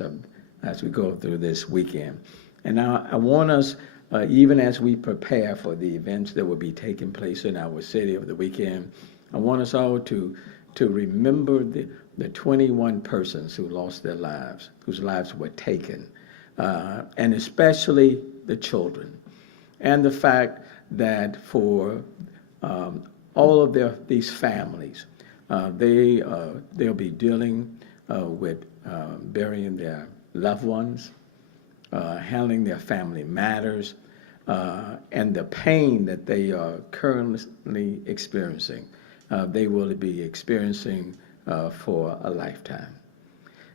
events as we go through this weekend. And I want us, even as we prepare for the events that will be taking place in our city over the weekend, I want us all to remember the 21 persons who lost their lives, whose lives were taken, and especially the children. And the fact that for all of these families, they'll be dealing with burying their loved ones, handling their family matters, and the pain that they are currently experiencing, they will be experiencing for a lifetime.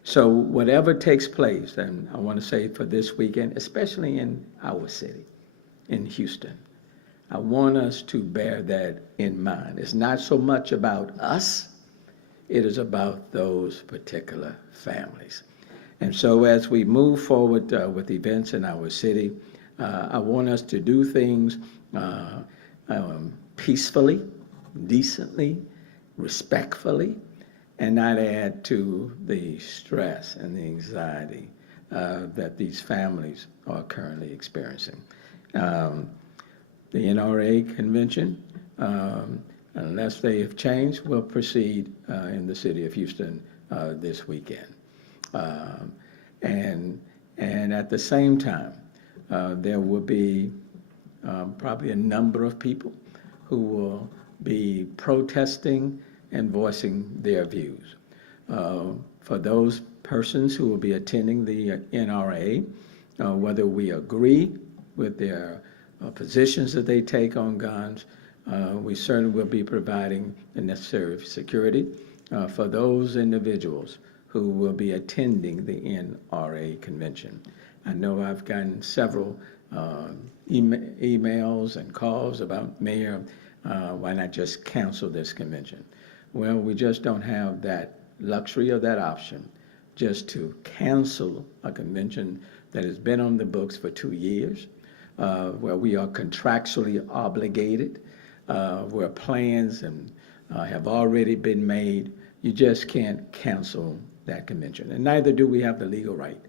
So whatever takes place, and I want to say for this weekend, especially in our city, in Houston, I want us to bear that in mind. It's not so much about us, it is about those particular families. And so as we move forward with events in our city, I want us to do things peacefully, decently, respectfully, and not add to the stress and the anxiety that these families are currently experiencing. The NRA convention, unless they have changed, will proceed in the city of Houston this weekend. And at the same time, there will be probably a number of people who will be protesting and voicing their views. For those persons who will be attending the NRA, whether we agree with their positions that they take on guns, we certainly will be providing the necessary security for those individuals who will be attending the NRA convention. I know I've gotten several emails and calls about, Mayor, why not just cancel this convention? Well, we just don't have that luxury or that option just to cancel a convention that has been on the books for 2 years, where we are contractually obligated, where plans have already been made. You just can't cancel that convention. And neither do we have the legal right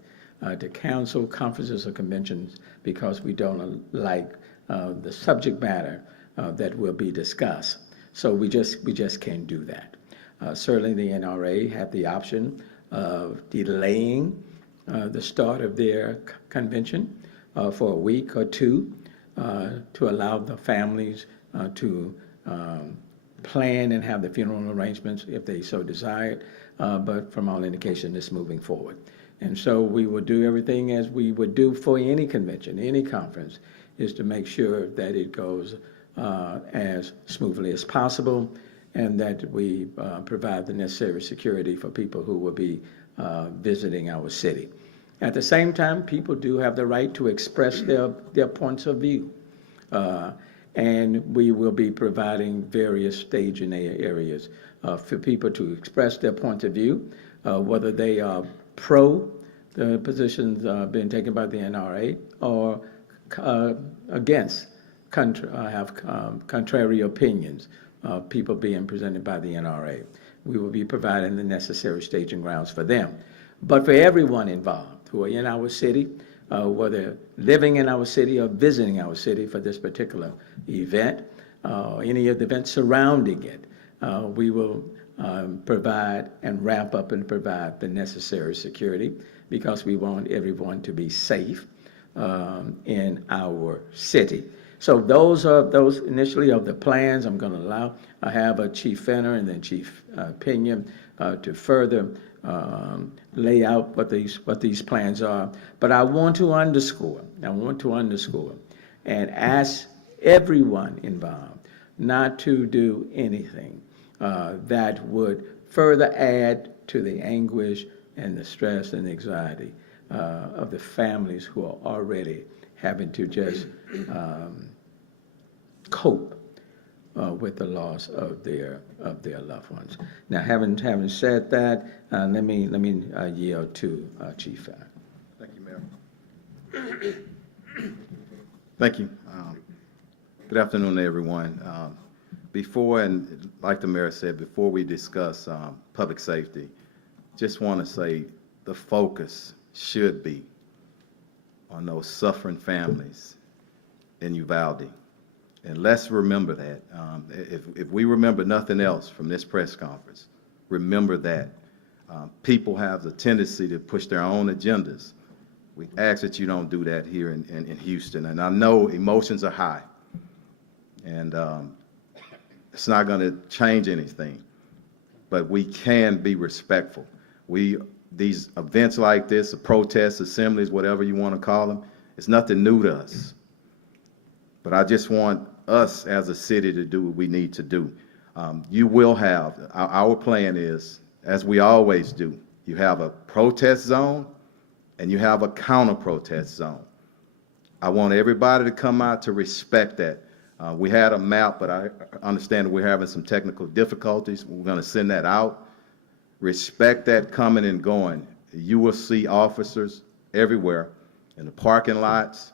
to cancel conferences or conventions because we don't like the subject matter that will be discussed. So we just can't do that. Certainly the NRA had the option of delaying the start of their convention for a week or two to allow the families to plan and have the funeral arrangements if they so desired, but from all indication, it's moving forward. And so we will do everything as we would do for any convention, any conference, is to make sure that it goes as smoothly as possible and that we provide the necessary security for people who will be visiting our city. At the same time, people do have the right to express their points of view. And we will be providing various staging areas for people to express their point of view, whether they are pro the positions being taken by the NRA or against, have contrary opinions of people being presented by the NRA. We will be providing the necessary staging grounds for them. But for everyone involved who are in our city, whether living in our city or visiting our city for this particular event, any of the events surrounding it, we will provide and ramp up and provide the necessary security because we want everyone to be safe in our city. So those initially of the plans. I'm going to have a Chief Fenner and then Chief Peña to further lay out what these plans are. But I want to underscore and ask everyone involved not to do anything that would further add to the anguish and the stress and anxiety of the families who are already having to just cope with the loss of their loved ones. Now, having said that, let me yield to Chief Fenner. Thank you, Mayor. Thank you. Good afternoon, everyone. Before, and like the Mayor said, before we discuss public safety, just want to say the focus should be on those suffering families in Uvalde. And let's remember that. If we remember nothing else from this press conference, remember that. People have the tendency to push their own agendas. We ask that you don't do that here in Houston. And I know emotions are high, and it's not going to change anything, but we can be respectful. These events like this, the protests, assemblies, whatever you want to call them, it's nothing new to us. But I just want us as a city to do what we need to do. You will have, our plan is, as we always do, you have a protest zone and you have a counter-protest zone. I want everybody to come out to respect that. We had a map, but I understand that we're having some technical difficulties. We're going to send that out. Respect that coming and going. You will see officers everywhere, in the parking lots,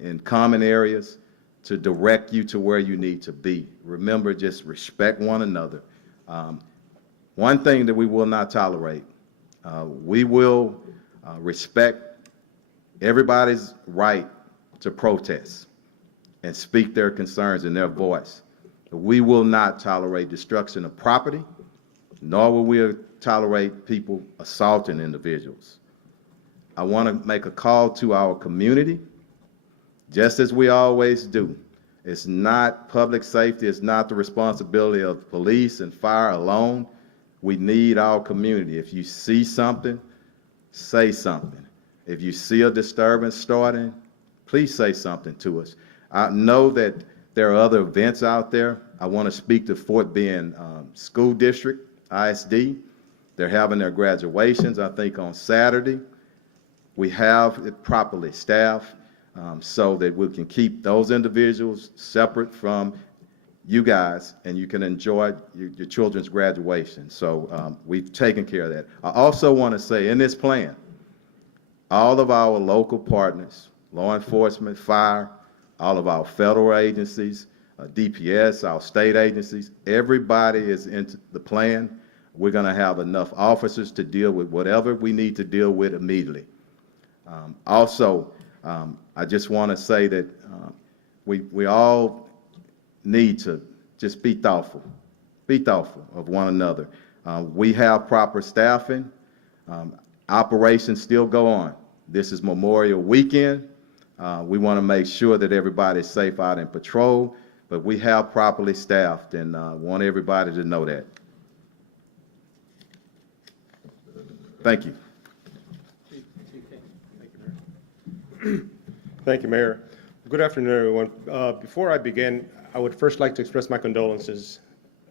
in common areas, to direct you to where you need to be. Remember, just respect one another. One thing that we will not tolerate, we will respect everybody's right to protest and speak their concerns in their voice. But we will not tolerate destruction of property, nor will we tolerate people assaulting individuals. I want to make a call to our community, just as we always do. It's not public safety, it's not the responsibility of police and fire alone. We need our community. If you see something, say something. If you see a disturbance starting, please say something to us. I know that there are other events out there. I want to speak to Fort Bend School District, ISD. They're having their graduations, I think, on Saturday. We have it properly staffed so that we can keep those individuals separate from you guys, and you can enjoy your children's graduation. So we've taken care of that. I also want to say, in this plan, all of our local partners, law enforcement, fire, all of our federal agencies, DPS, our state agencies, everybody is into the plan. We're going to have enough officers to deal with whatever we need to deal with immediately. I just want to say that we all need to just be thoughtful of one another. We have proper staffing. Operations still go on. This is Memorial Weekend. We want to make sure that everybody's safe out in patrol, but we have properly staffed, and want everybody to know that. Thank you. Thank you, Mayor. Good afternoon, everyone. Before I begin, I would first like to express my condolences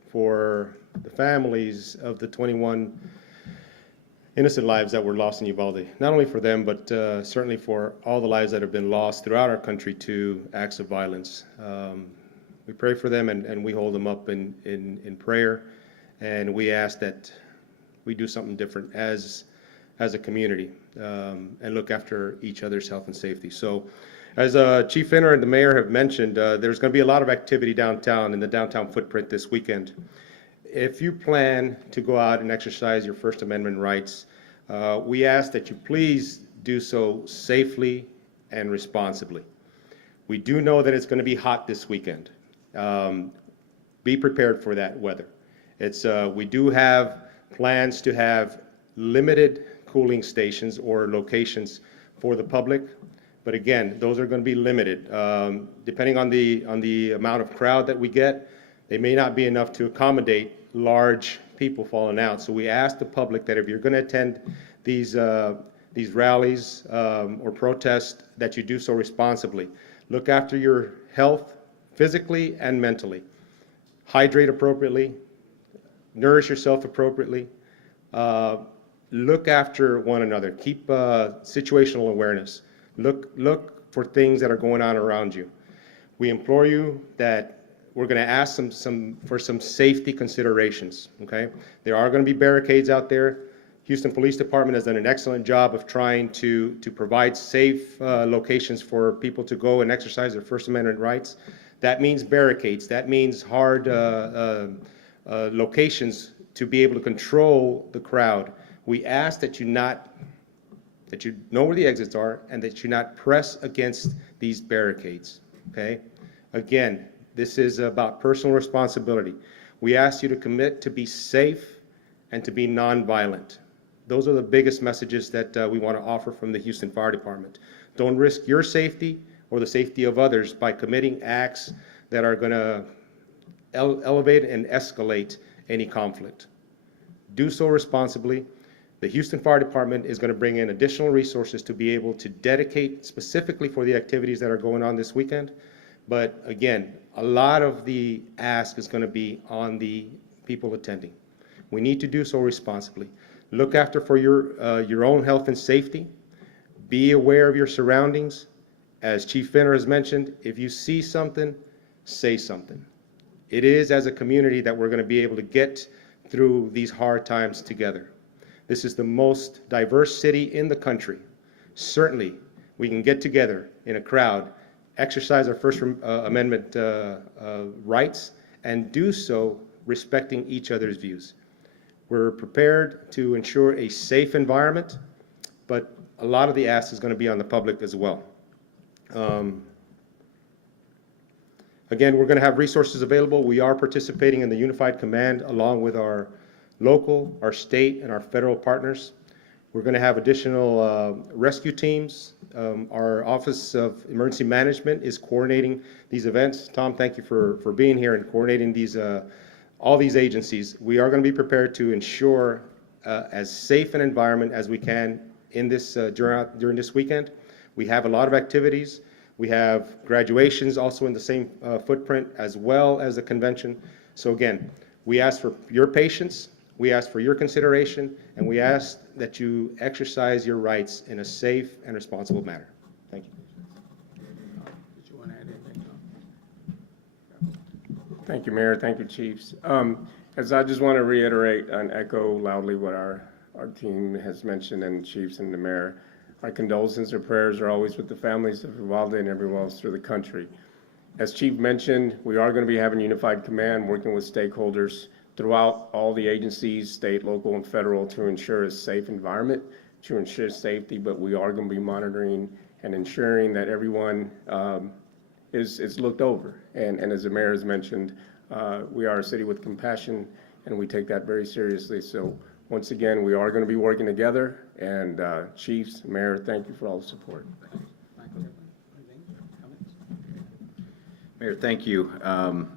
for the families of the 21 innocent lives that were lost in Uvalde. Not only for them, but certainly for all the lives that have been lost throughout our country to acts of violence. We pray for them, and we hold them up in prayer, and we ask that we do something different as a community and look after each other's health and safety. So, as Chief Finner and the Mayor have mentioned, there's going to be a lot of activity downtown in the downtown footprint this weekend. If you plan to go out and exercise your First Amendment rights, we ask that you please do so safely and responsibly. We do know that it's going to be hot this weekend. Be prepared for that weather. We do have plans to have limited cooling stations or locations for the public, but again, those are going to be limited. Depending on the amount of crowd that we get, they may not be enough to accommodate large people falling out. So we ask the public that if you're going to attend these rallies or protests, that you do so responsibly. Look after your health physically and mentally. Hydrate appropriately. Nourish yourself appropriately. Look after one another. Keep situational awareness. Look for things that are going on around you. We implore you that we're going to ask for some safety considerations. Okay, there are going to be barricades out there. Houston Police Department has done an excellent job of trying to provide safe locations for people to go and exercise their First Amendment rights. That means barricades. That means hard locations to be able to control the crowd. We ask that you not that you know where the exits are, and that you not press against these barricades, okay? Again, this is about personal responsibility. We ask you to commit to be safe and to be nonviolent. Those are the biggest messages that we want to offer from the Houston Fire Department. Don't risk your safety or the safety of others by committing acts that are going to elevate and escalate any conflict. Do so responsibly. The Houston Fire Department is going to bring in additional resources to be able to dedicate specifically for the activities that are going on this weekend. But again, a lot of the ask is going to be on the people attending. We need to do so responsibly. Look after for your own health and safety. Be aware of your surroundings. As Chief Finner has mentioned, if you see something, say something. It is as a community that we're going to be able to get through these hard times together. This is the most diverse city in the country. Certainly, we can get together in a crowd, exercise our First Amendment rights, and do so respecting each other's views. We're prepared to ensure a safe environment, but a lot of the ask is going to be on the public as well. Again, we're going to have resources available. We are participating in the Unified Command along with our local, our state, and our federal partners. We're going to have additional rescue teams. Our Office of Emergency Management is coordinating these events. Tom, thank you for being here and coordinating these, all these agencies. We are going to be prepared to ensure as safe an environment as we can in this during this weekend. We have a lot of activities. We have graduations also in the same footprint as well as the convention. So again, we ask for your patience, we ask for your consideration, and we ask that you exercise your rights in a safe and responsible manner. Thank you. Did you want to add anything? Thank you, Mayor. Thank you, Chiefs. As I just want to reiterate and echo loudly what our team has mentioned, and Chiefs and the Mayor, our condolences and prayers are always with the families of Uvalde and everyone else through the country. As Chief mentioned, we are going to be having Unified Command working with stakeholders throughout all the agencies, state, local, and federal, to ensure a safe environment, to ensure safety, but we are going to be monitoring and ensuring that everyone is looked over. And as the Mayor has mentioned, we are a city with compassion, and we take that very seriously. So once again, we are going to be working together, and Chiefs, Mayor, thank you for all the support. Mayor, thank you.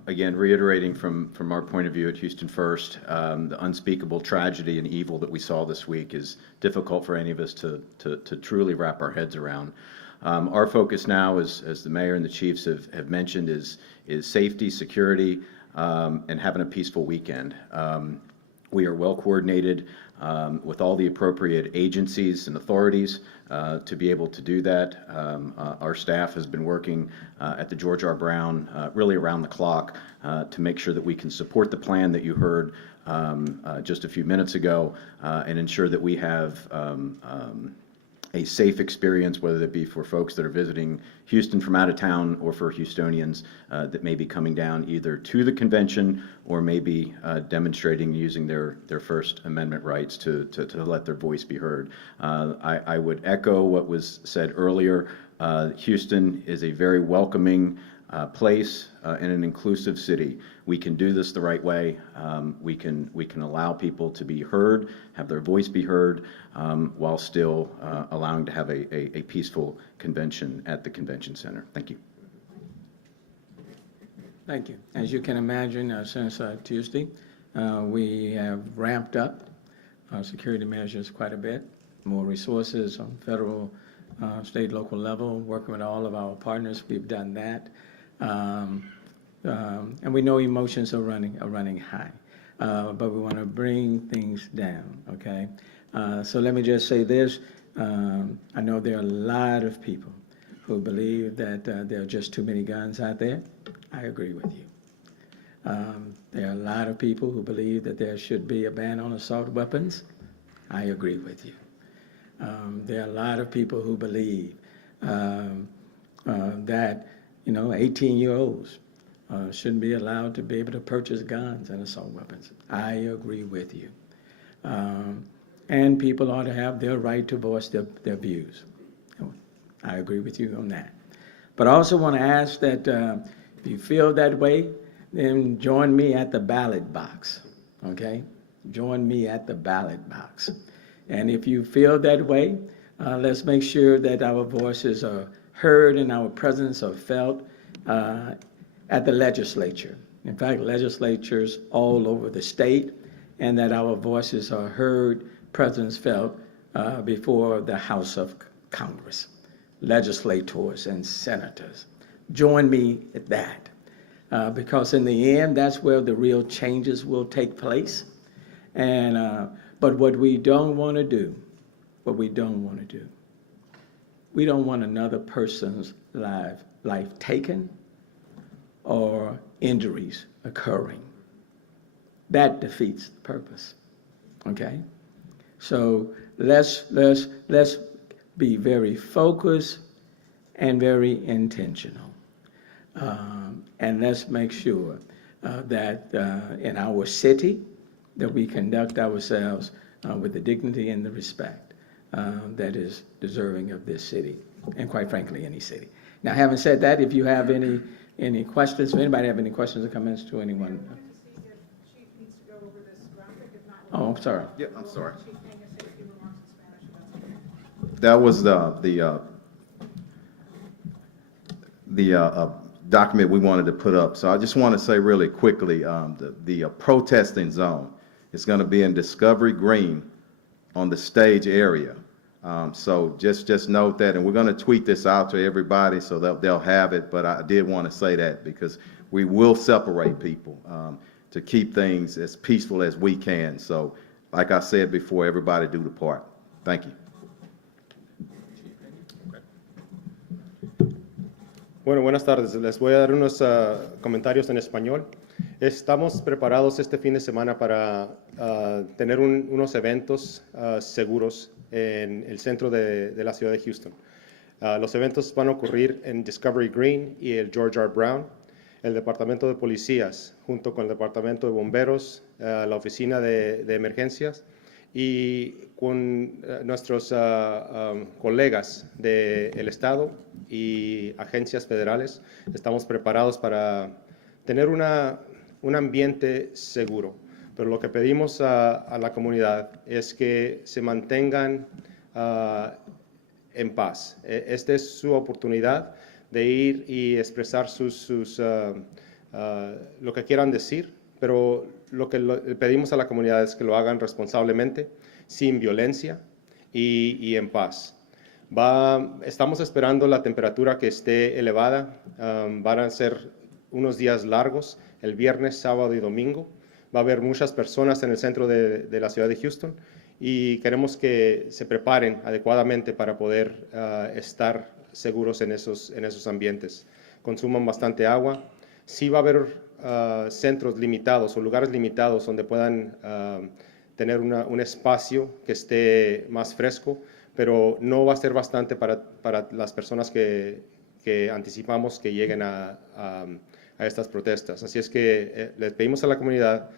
Again, reiterating from our point of view at Houston First, the unspeakable tragedy and evil that we saw this week is difficult for any of us to truly wrap our heads around. Our focus now, as the Mayor and the Chiefs have mentioned, is safety, security, and having a peaceful weekend. We are well coordinated with all the appropriate agencies and authorities to be able to do that. Our staff has been working at the George R. Brown really around the clock to make sure that we can support the plan that you heard just a few minutes ago and ensure that we have a safe experience, whether it be for folks that are visiting Houston from out of town or for Houstonians that may be coming down either to the convention or maybe demonstrating using their First Amendment rights to let their voice be heard. I would echo what was said earlier. Houston is a very welcoming place in an inclusive city. We can do this the right way. We can allow people to be heard, have their voice be heard, while still allowing to have a peaceful convention at the convention center. Thank you. Thank you. As you can imagine, since Tuesday, we have ramped up our security measures quite a bit, more resources on federal, state, local level, working with all of our partners. We've done that. And we know emotions are running high, but we want to bring things down, okay? So let me just say this. I know there are a lot of people who believe that there are just too many guns out there. I agree with you. There are a lot of people who believe that there should be a ban on assault weapons. I agree with you. There are a lot of people who believe that 18-year-olds shouldn't be allowed to be able to purchase guns and assault weapons. I agree with you. and people ought to have their right to voice their views. I agree with you on that. But I also want to ask that if you feel that way, then join me at the ballot box, okay? Join me at the ballot box. And if you feel that way, let's make sure that our voices are heard and our presence are felt at the legislature. In fact, legislatures all over the state, and that our voices are heard, presence felt before the House of Congress, legislators and senators. Join me at that, because in the end, that's where the real changes will take place. And but what we don't want to do, we don't want another person's life taken or injuries occurring. That defeats the purpose. Okay? So let's be very focused and very intentional. And let's make sure that in our city, that we conduct ourselves with the dignity and the respect that is deserving of this city, and quite frankly, any city. Now, having said that, if you have any questions, if anybody have any questions or comments to anyone? Oh, I'm sorry. Yeah, I'm sorry. Chief Peña said a few remarks in Spanish, if that's okay. That was the document we wanted to put up. So I just want to say really quickly, the protesting zone is going to be in Discovery Green on the stage area. So just note that, and we're going to tweet this out to everybody so that they'll have it. But I did want to say that because we will separate people to keep things as peaceful as we can. So, like I said before, everybody do the part. Thank you. Bueno, buenas tardes. Les voy a dar unos comentarios en español. Estamos preparados este fin de semana para tener unos eventos seguros en el centro de la ciudad de Houston. Los eventos van a ocurrir en Discovery Green y el George R. Brown. El Departamento de Policías, junto con el Departamento de Bomberos, la Oficina de Emergencias y con nuestros colegas del Estado y agencias federales, estamos preparados para tener un ambiente seguro. Pero lo que pedimos a la comunidad es que se mantengan en paz. Esta es su oportunidad de ir y expresar lo que quieran decir, pero lo que le pedimos a la comunidad es que lo hagan responsablemente, sin violencia y en paz. Estamos esperando la temperatura que esté elevada. Van a ser unos días largos, el viernes, sábado y domingo. Va a haber muchas personas en el centro de la ciudad de Houston y queremos que se preparen adecuadamente para poder estar seguros en esos ambientes. Consuman bastante agua. Sí va a haber centros limitados o lugares limitados donde puedan tener un espacio que esté más fresco, pero no va a ser bastante para las personas que anticipamos que lleguen a estas protestas. Así es que les pedimos a la comunidad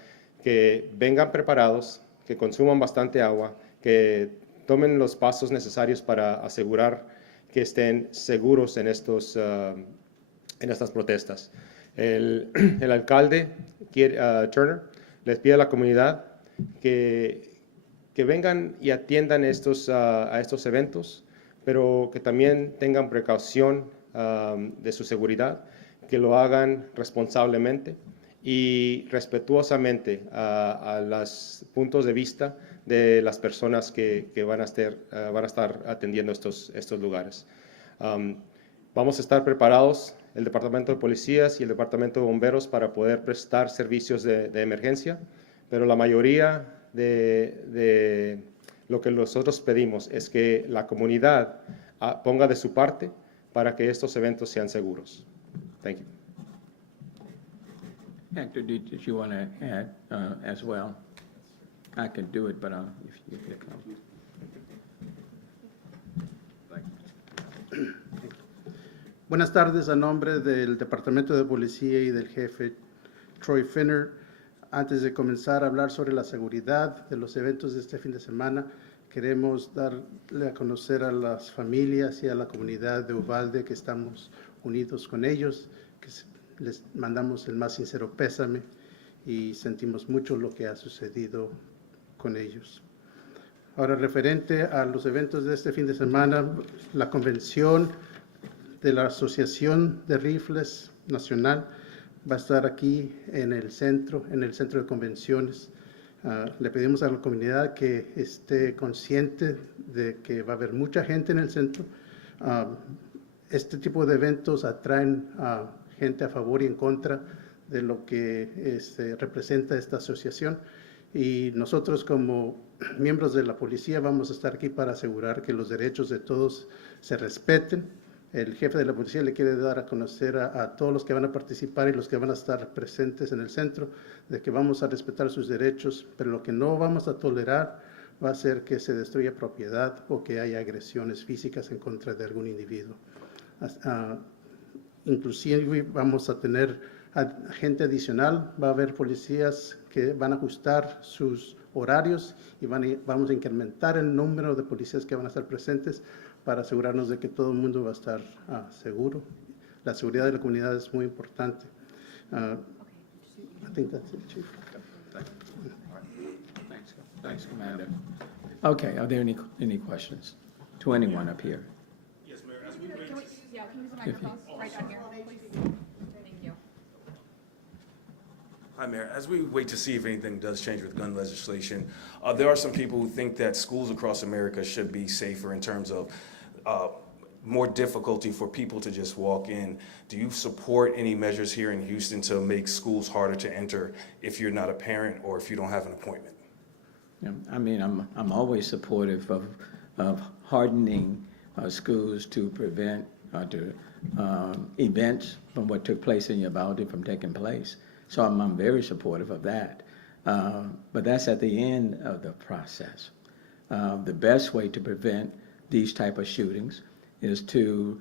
que vengan preparados, que consuman bastante agua, que tomen los pasos necesarios para asegurar que estén seguros en estas protestas. El alcalde Turner les pide a la comunidad que vengan y atiendan a estos eventos, pero que también tengan precaución de su seguridad, que lo hagan responsablemente y respetuosamente a los puntos de vista de las personas que van a estar atendiendo estos lugares. Vamos a estar preparados, el Departamento de Policías y el Departamento de Bomberos, para poder prestar servicios de emergencia, pero la mayoría de lo que nosotros pedimos es que la comunidad ponga de su parte para que estos eventos sean seguros. Thank you. Hector, did you want to add as well? I could do it, but if you could come. Buenas tardes, a nombre del Departamento de Policía y del jefe Troy Finner. Antes de comenzar a hablar sobre la seguridad de los eventos de este fin de semana, queremos darle a conocer a las familias y a la comunidad de Uvalde que estamos unidos con ellos, que les mandamos el más sincero pésame y sentimos mucho lo que ha sucedido con ellos. Ahora, referente a los eventos de este fin de semana, la convención de la Asociación de Rifles Nacional va a estar aquí en el centro de convenciones. Le pedimos a la comunidad que esté consciente de que va a haber mucha gente en el centro. Este tipo de eventos atraen a gente a favor y en contra de lo que representa esta asociación. Y nosotros como miembros de la policía vamos a estar aquí para asegurar que los derechos de todos se respeten. El jefe de la policía le quiere dar a conocer a todos los que van a participar y los que van a estar presentes en el centro de que vamos a respetar sus derechos, pero lo que no vamos a tolerar va a ser que se destruya propiedad o que haya agresiones físicas en contra de algún individuo. Inclusive vamos a tener gente adicional, va a haber policías que van a ajustar sus horarios y vamos a incrementar el número de policías que van a estar presentes para asegurarnos de que todo el mundo va a estar seguro. La seguridad de la comunidad es muy importante. I think that's it, Chief. Thanks, Commander. Okay, are there any questions to anyone up here? Can we use the microphones right down here, please? Thank you. Hi, Mayor. As we wait to see if anything does change with gun legislation, there are some people who think that schools across America should be safer in terms of more difficulty for people to just walk in. Do you support any measures here in Houston to make schools harder to enter if you're not a parent or if you don't have an appointment? Yeah, I mean, I'm always supportive of hardening schools to prevent events from what took place in Uvalde from taking place. So I'm very supportive of that. But that's at the end of the process. The best way to prevent these type of shootings is to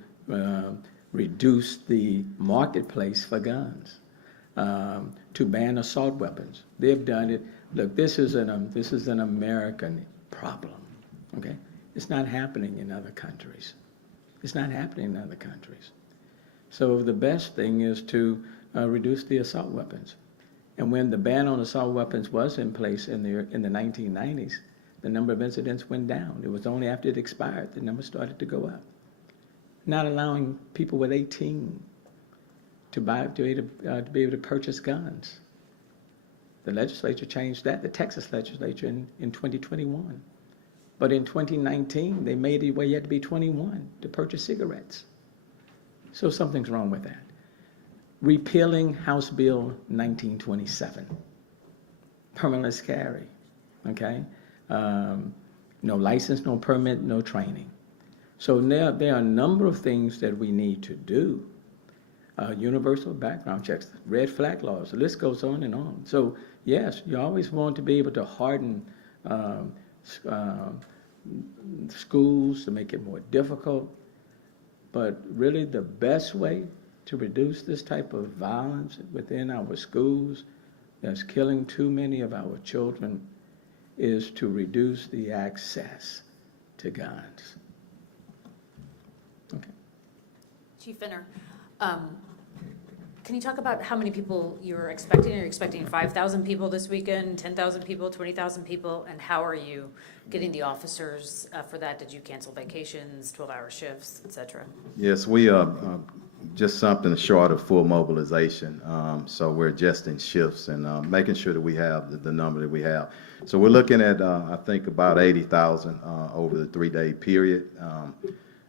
reduce the marketplace for guns, to ban assault weapons. They've done it. Look, this is an American problem, okay? It's not happening in other countries. It's not happening in other countries. So the best thing is to reduce the assault weapons. And when the ban on assault weapons was in place in the 1990s, the number of incidents went down. It was only after it expired the number started to go up. Not allowing people with 18 to be able to purchase guns. The legislature changed that, the Texas legislature in 2021. But in 2019, they made it where you had to be 21 to purchase cigarettes. So something's wrong with that. Repealing House Bill 1927, permitless carry, okay? No license, no permit, no training. So now there are a number of things that we need to do. Universal background checks, red flag laws, the list goes on and on. So yes, you always want to be able to harden schools to make it more difficult, but really the best way to reduce this type of violence within our schools that's killing too many of our children is to reduce the access to guns. Okay. Chief Finner, can you talk about how many people you're expecting? Are you expecting 5,000 people this weekend, 10,000 people, 20,000 people? And how are you getting the officers for that? Did you cancel vacations, 12-hour shifts, et cetera? Yes, we just something short of full mobilization. So we're adjusting shifts and making sure that we have the number that we have. So we're looking at, I think, about 80,000 over the 3-day period.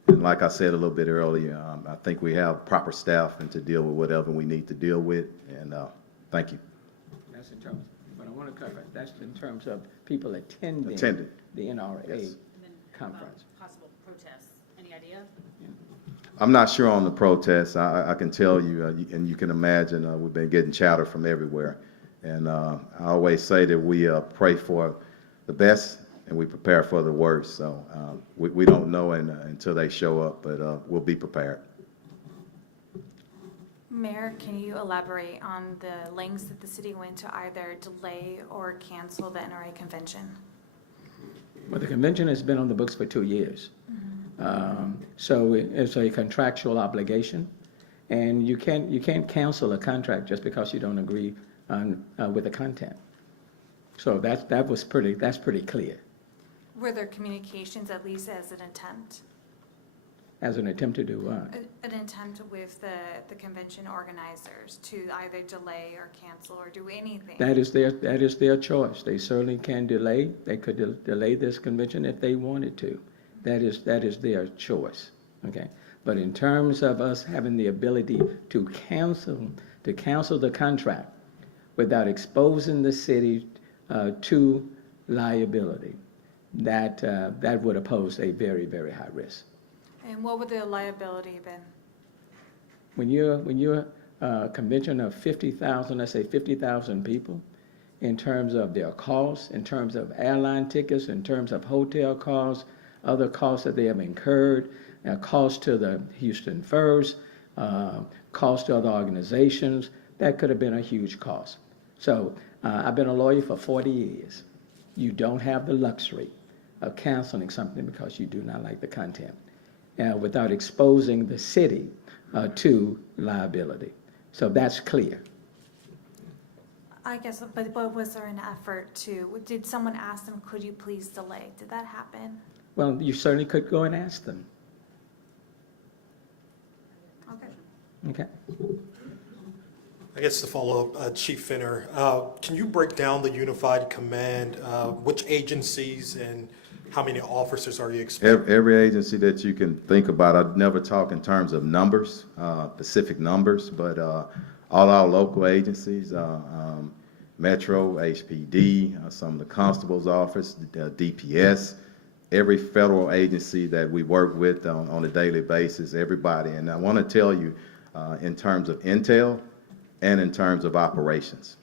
And like I said a little bit earlier, I think we have proper staffing to deal with whatever we need to deal with. And thank you. That's in terms, but I want to cover, that's in terms of people attending the NRA Yes. conference. Possible protests, any idea? I'm not sure on the protests. I can tell you, and you can imagine, we've been getting chatter from everywhere. And I always say that we pray for the best and we prepare for the worst. So we don't know until they show up, but we'll be prepared. Mayor, can you elaborate on the lengths that the city went to either delay or cancel the NRA convention? Well, the convention has been on the books for 2 years. So it's a contractual obligation, and you can't cancel a contract just because you don't agree on, with the content. So that's pretty clear. Were there communications, at least as an attempt? As an attempt to do what? An attempt with the convention organizers to either delay or cancel or do anything? That is their choice. They certainly can delay. They could delay this convention if they wanted to. That is their choice. Okay. But in terms of us having the ability to cancel the contract without exposing the city to liability, that would pose a very, very high risk. And what would the liability have been? When you're a convention of 50,000, let's say 50,000 people, in terms of their costs, in terms of airline tickets, in terms of hotel costs, other costs that they have incurred, costs to the Houston First, costs to other organizations, that could have been a huge cost. So I've been a lawyer for 40 years. You don't have the luxury of canceling something because you do not like the content, without exposing the city to liability. So that's clear. I guess, but was there an effort to, did someone ask them, could you please delay? Did that happen? Well, you certainly could go and ask them. Okay. Okay. I guess to follow up, Chief Finner, can you break down the unified command? Which agencies and how many officers are you expecting? Every agency that you can think about, I'd never talk in terms of numbers, specific numbers, but all our local agencies, Metro, HPD, some of the constables' office, the DPS, every federal agency that we work with on a daily basis, everybody. And I want to tell you, in terms of intel and in terms of operations,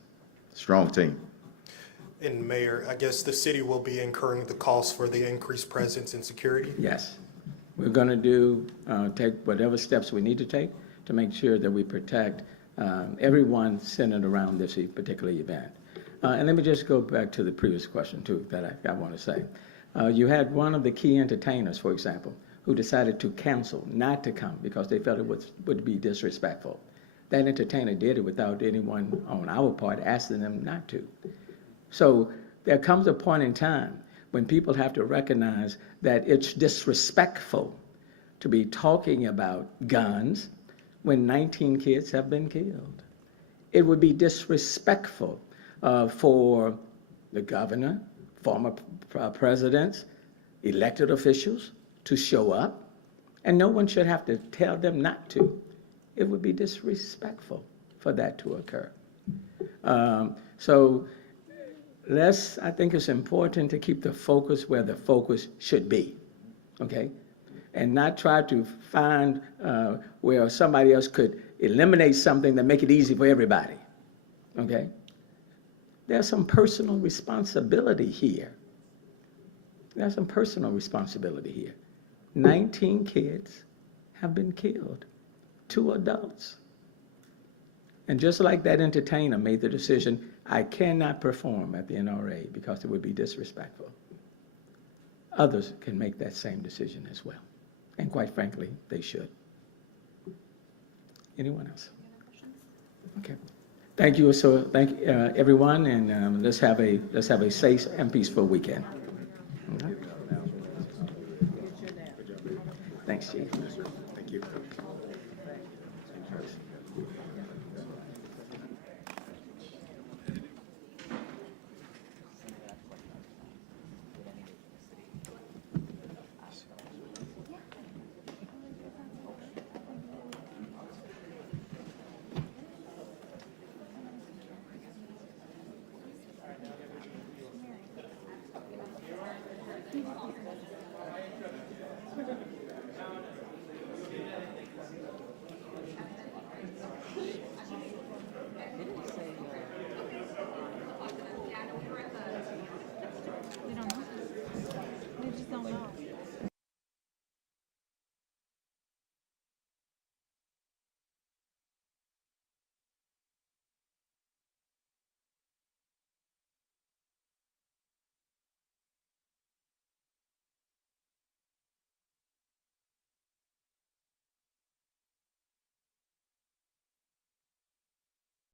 strong team. And Mayor, I guess the city will be incurring the cost for the increased presence and security? Yes. We're going to take whatever steps we need to take to make sure that we protect everyone centered around this particular event. And let me just go back to the previous question, too, that I want to say. You had one of the key entertainers, for example, who decided to cancel, not to come, because they felt it would be disrespectful. That entertainer did it without anyone on our part asking them not to. So there comes a point in time when people have to recognize that it's disrespectful to be talking about guns when 19 kids have been killed. It would be disrespectful for the governor, former presidents, elected officials to show up, and no one should have to tell them not to. It would be disrespectful for that to occur. So I think it's important to keep the focus where the focus should be, okay? And not try to find where somebody else could eliminate something that make it easy for everybody, okay? There's some personal responsibility here. There's some personal responsibility here. 19 kids have been killed, 2 adults. And just like that entertainer made the decision, I cannot perform at the NRA because it would be disrespectful. Others can make that same decision as well. And quite frankly, they should. Anyone else? Okay. Thank you. So thank everyone, and let's have a safe and peaceful weekend. Okay. Thanks, Chief. Thank you.